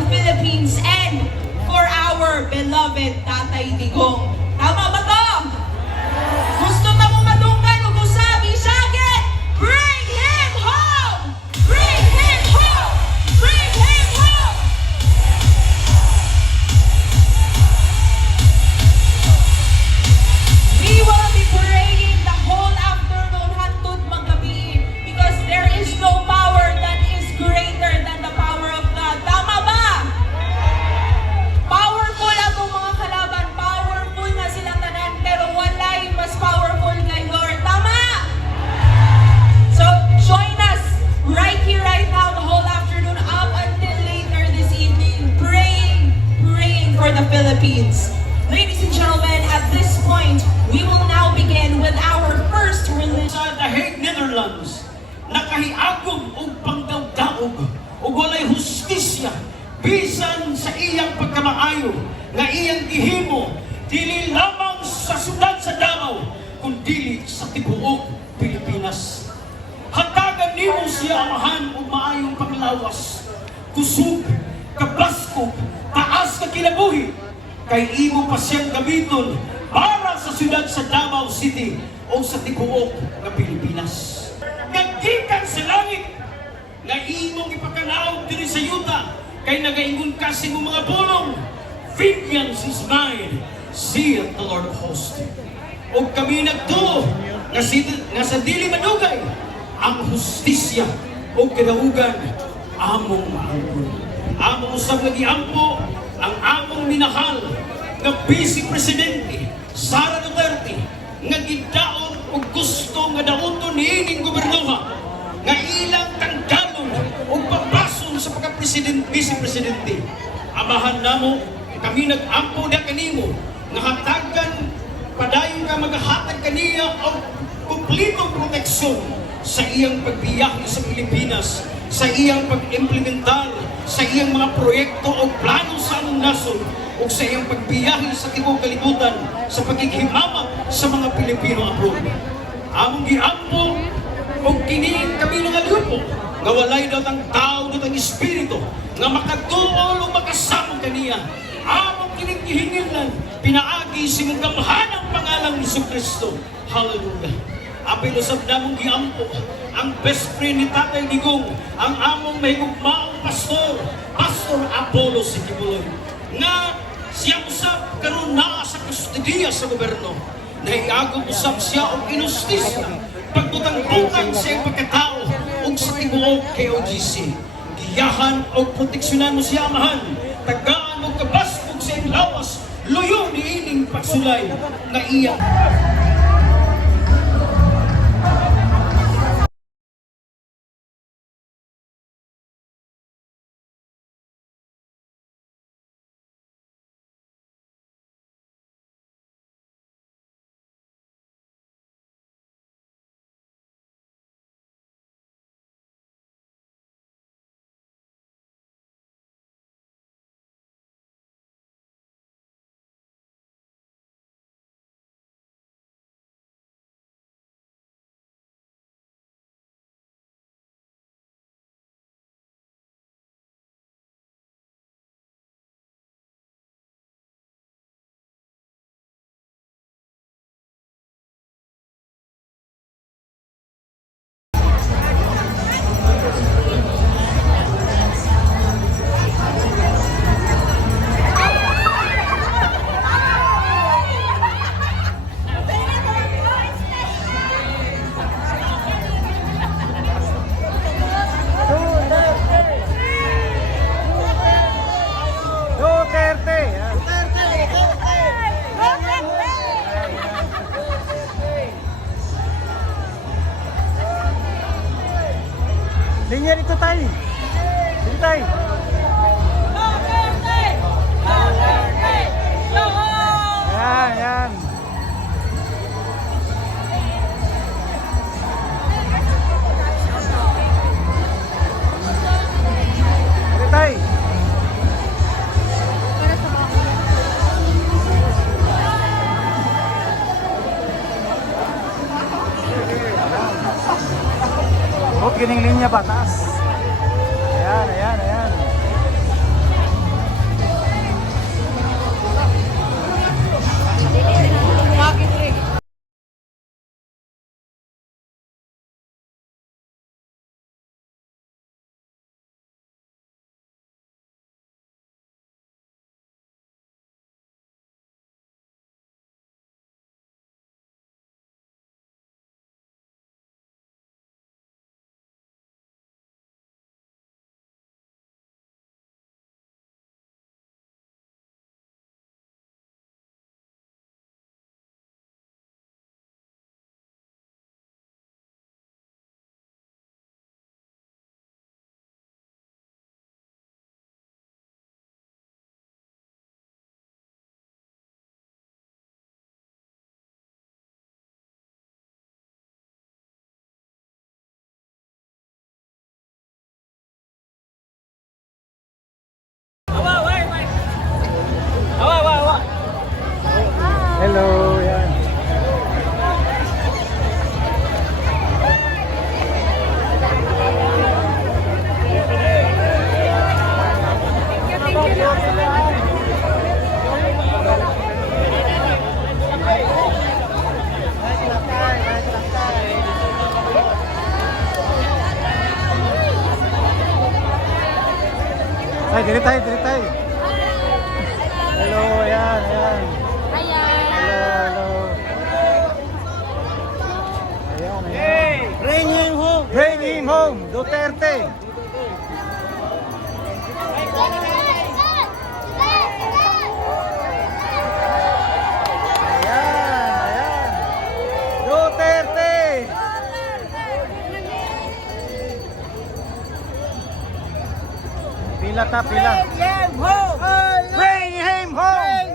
the Philippines and for our beloved Tatay Digong. Tama ba to? Gusto na mo madunggan o gusabi siya again? Bring him home! Bring him home! Bring him home! We will be praying the whole afternoon hangtod magabi because there is no power that is greater than the power of God. Tama ba? Powerful atong mga kalaban, powerful na silang tanan, pero walay mas powerful kay Lord. Tama? So, join us right here, right now, the whole afternoon, up until later this evening, praying for the Philippines. Ladies and gentlemen, at this point, we will now begin with our first religion. Sa The Hague, Netherlands, nakahiagom og pangdawdaog ug walay hustisya bisan sa iyang pagkamaayo nga iyang gihimo dili lamang sa syudad sa Davao kundi sa tibuok Pilipinas. Hatagan nimo siya amahan og maayong panglawas, kusog, kabaskog, taas ka kinabuhi kay imo pa siyang gamiton para sa syudad sa Davao City o sa tibuok nga Pilipinas. Naggikan sa langit nga imong ipakanaog diri sa yuta kay nagaingon ka sa imong mga pulong, vengeance is mine, saith the Lord of hosts. O kami nagtuo nga sa dili madugay ang hustisya o kadaugan among maangkon. Among usab nga giampo ang among minahal nga Vice Presidente Sara Duterte nga gidaot og gusto nga dauton niining gobernoha nga ilang tanggalon og papason sa Vice Presidente. Amahan namo kami nag-ampo na kanimo nga hatagan padayon ka maghatag kaniya og kumplitong proteksyon sa iyang pagbiyahe sa Pilipinas, sa iyang pag-implementar sa iyang mga proyekto o plano sa among nasod o sa iyang pagbiyahe sa tibuok kalibutan sa paghihimamak sa mga Pilipino abroad. Among giampo o kini kami nga grupo nga walay daw ang tao daw ang espiritu nga makatuol o makasama kaniya. Among kinighihingilan pinaagi si mong gamhanang pangalang ni Kristo. Hallelujah. Apil usab namong giampo ang best friend ni Tatay Digong, ang among mahigugmaong pastor, Pastor Apollo Sikibuloy, nga siya usab karon naa sa kustodiya sa gobyerno. Naiagom usab siya og inustisya, pagbutang-butang sa iyang pagkatao ug sa tibuok KOGC. Giyahan og proteksyonan mo siya amahan, tagaan mo kabasbog sa iyang lawas, luyo ni ining pagsulay na iya. Linya dito tayo. Dito tayo. Yan, yan. Dito tayo. Huwag gining linya pa, taas. Ayan, ayan, ayan. Hello, yan. Ay, diri tayo, diri tayo. Hello, ayan, ayan. Hello, hello. Ayan, ayan. Bring him home! Bring him home, Duterte. Ayan, ayan. Duterte. Pila ta, pila. Bring him home.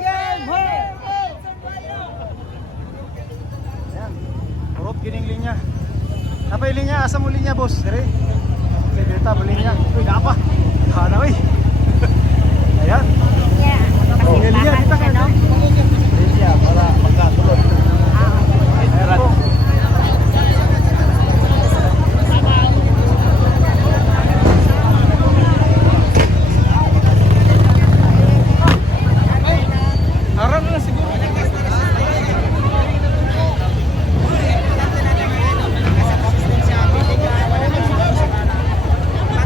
Ayan. Urot gining linya. Apa yung linya? Asa mo linya, boss? Dire. Sige, ta mo linya. Uy, napa. Hana, uy. Ayan. Oh, linya, kita ka. Linya, para magkatulog. Ayan. Harap na siguro.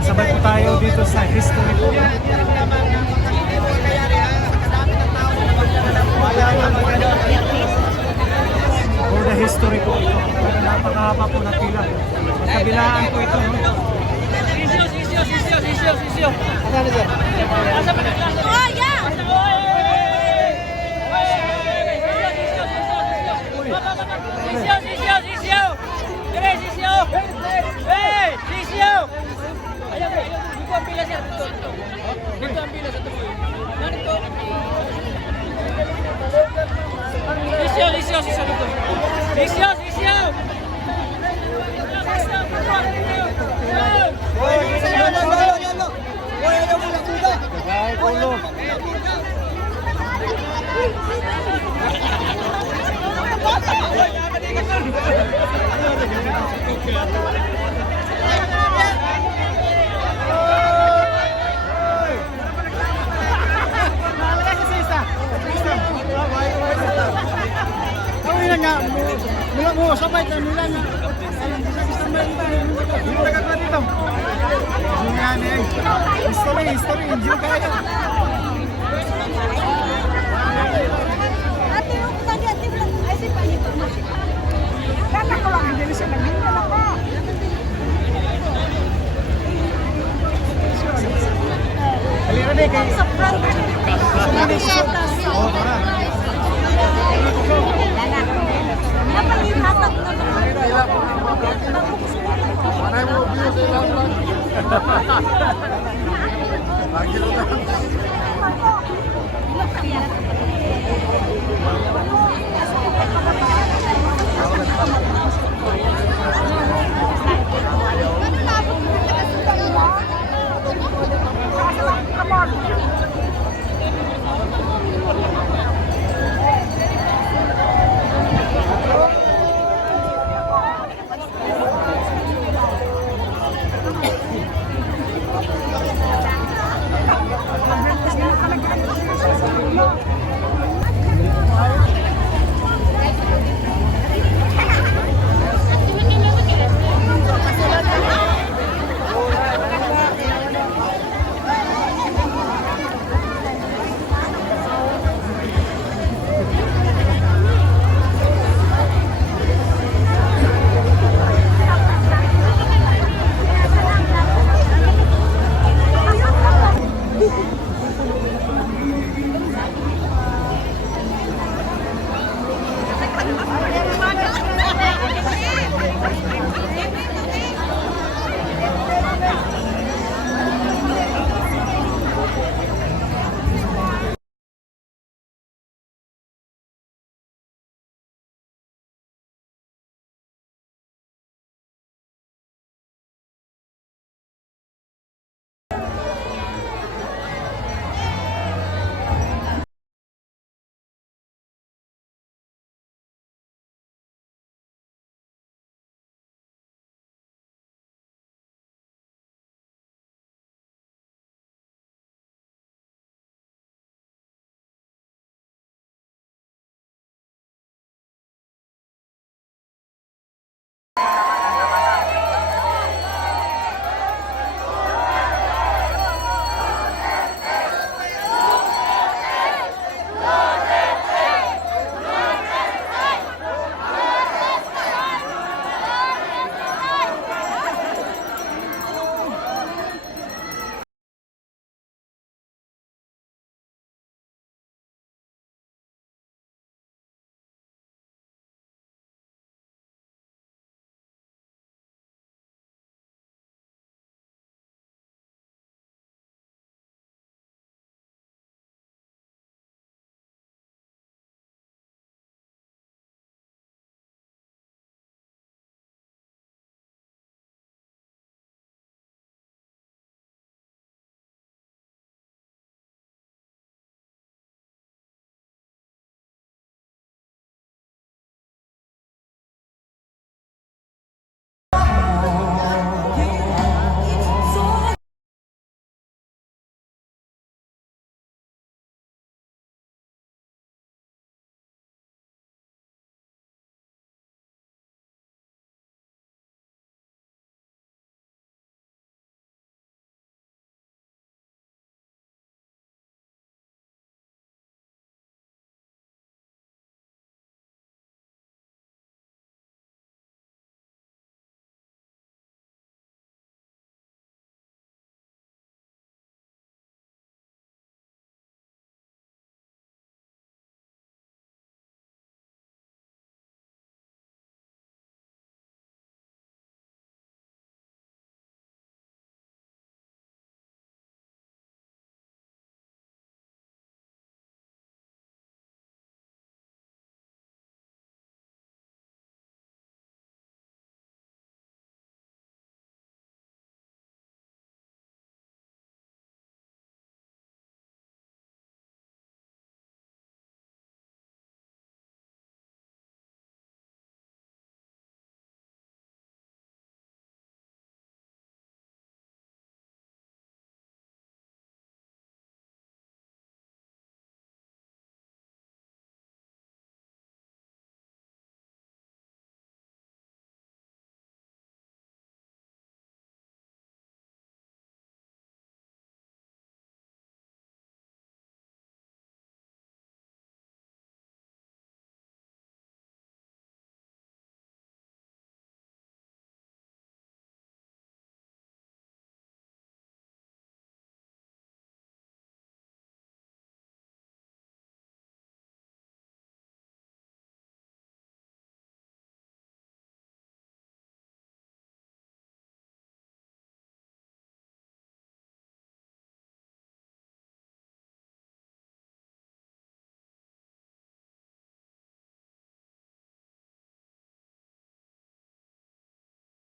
Sabay po tayo dito sa history po. For the history po ito. Napakahaba po na pila. Magkabilaan po ito. No? Ay, ulo. Mula mo, sabay na mula na. Dito ka ka dito. Yan eh. History, enjoy kayo. Ate, huwag lagi, ate, vlog. Ay, si Pani, pagmasik. Kala ko lang, hindi siya naghingal ako. Halika na kay. Sa front. Oh, tara. Napanghihatag na naman. Panay mo view sa ilang vlog. Lagi lang.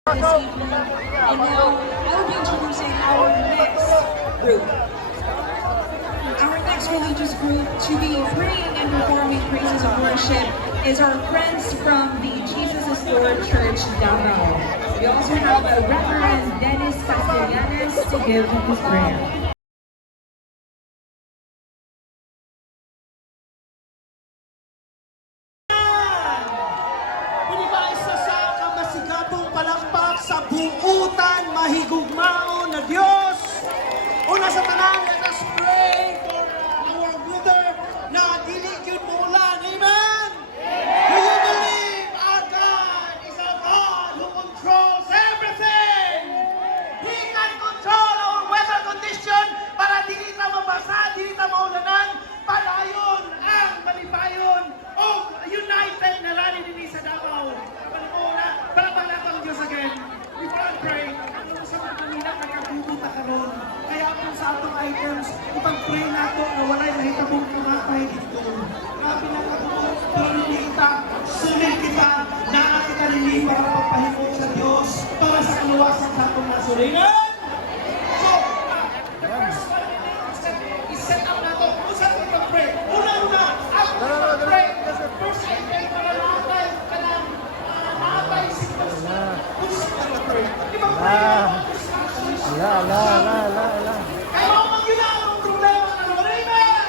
this evening. And now I'll be introducing our next group. Our next religious group to be praying and performing praises of worship is our friends from the Jesus is Lord Church Davao. We also have Reverend Dennis Castellanes to give his prayer. Pwede ba isa sa kamasigabong palakpak sa buutan mahigugmao na Diyos? Una sa tanan, let us pray for our brother na dili gyud muulan. Amen? Do you believe our God is a God who controls everything? He can control our weather condition para dili ta mabasa, dili ta maulanan, padayon ang malipayon o united na rally din sa Davao. Para ang Diyos again. Before I pray, ano sa mga kanila nagkaguguta karon. Kaya po sa atong items, ipag-pray nato na walay nahitabong kamatay dito. Grabe na kaguguta, pero hindi kita, sulit kita, na kita nili para pagpahimok sa Diyos para sa kaluwasan sa atong nasulinan. So, the first one is set up nato. Kung saan kita pray? Una-una, after the pray, first item para natin kanang naatay si Kristo. Kung saan kita pray? Ipag-pray Ala. kaya ako mag-yun ang problema na naman. Amen!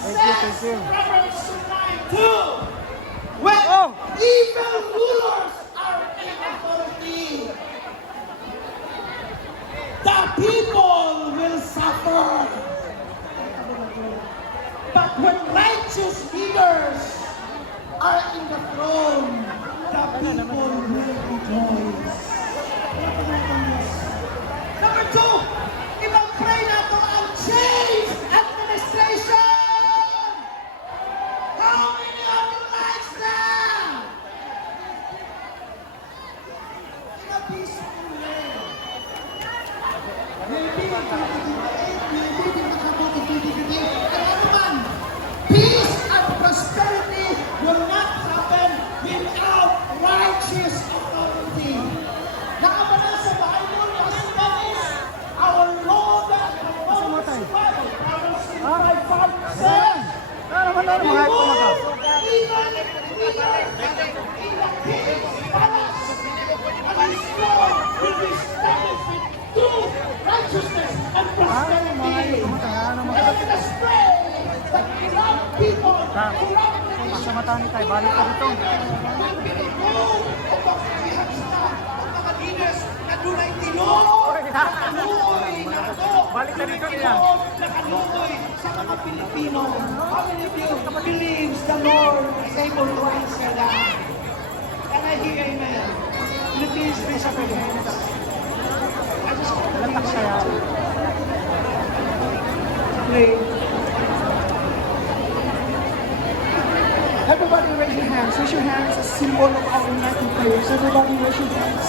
Thank you. Proverbs 9:2. When evil rulers are in authority, the people will suffer. But when righteous leaders are in the throne, the people will rejoice. Number 2, ipag-pray nato ang change administration. How many of you likes that? In a peaceful way. Maybe di makabot ang 2028. Kaya naman, peace and prosperity will not happen without righteous authority. Nakabala sa Bible, kasi that is our Lord and Proverbs 5 says, remove even leaders in the king's palace, and his throne will be established with truth, righteousness, and prosperity. Let us pray that corrupt people, corrupt Sa mata ni tayo, balik ka dito. will be removed o pagkakihan sila ang mga leaders na dunay tinuod, nakaluoy na ito. Balik ka dito niya. Nakaluoy sa mga Pilipino. How many of you believes the Lord is able to answer that? Can I hear amen? Will you please raise up your hands? I just want to Latak siya. pray. Everybody raise your hands. Raise your hands as a symbol of our united prayers. Everybody raise your hands.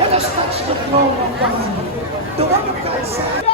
Let us touch the throne of God. The word of God says,